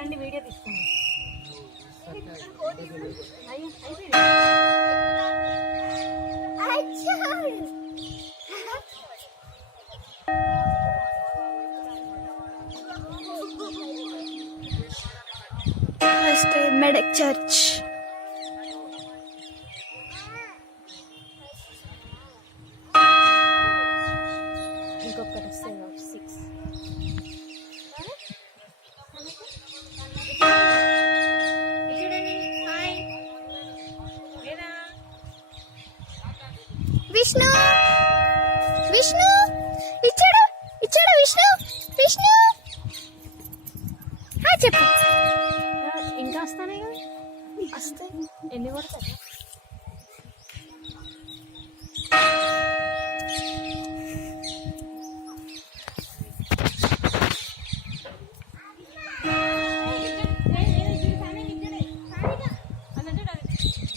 రండి వీడియో తీసుకుందాం. మెడక్ చర్చ్. ఇంకొకటి వస్తే 6 విష్ణు విష్ణు ఇచ్చాడు ఇచ్చాడు విష్ణు విష్ణు చెప్పు. ఇంకా వస్తానే కదా వస్తాయి. ఎన్ని పడతాయి?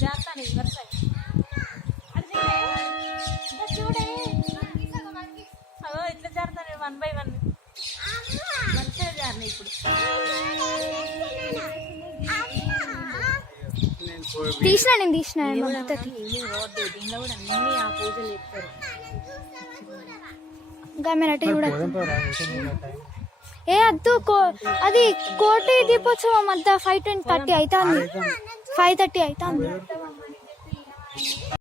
జాగ్రత్త వరుస ఇట్లా జారుతాను 1 by 1 మంచిగా జారినాయి. ఇప్పుడు నేను తీసిన దీనిలో కూడా అన్ని ఆ పూజలు చేస్తారు. గమనట చూడ ఏ అద్దు అది కోటి దీపోత్సవం అంతా 5:30 అవుతుంది. 5:30 అవుతుంది.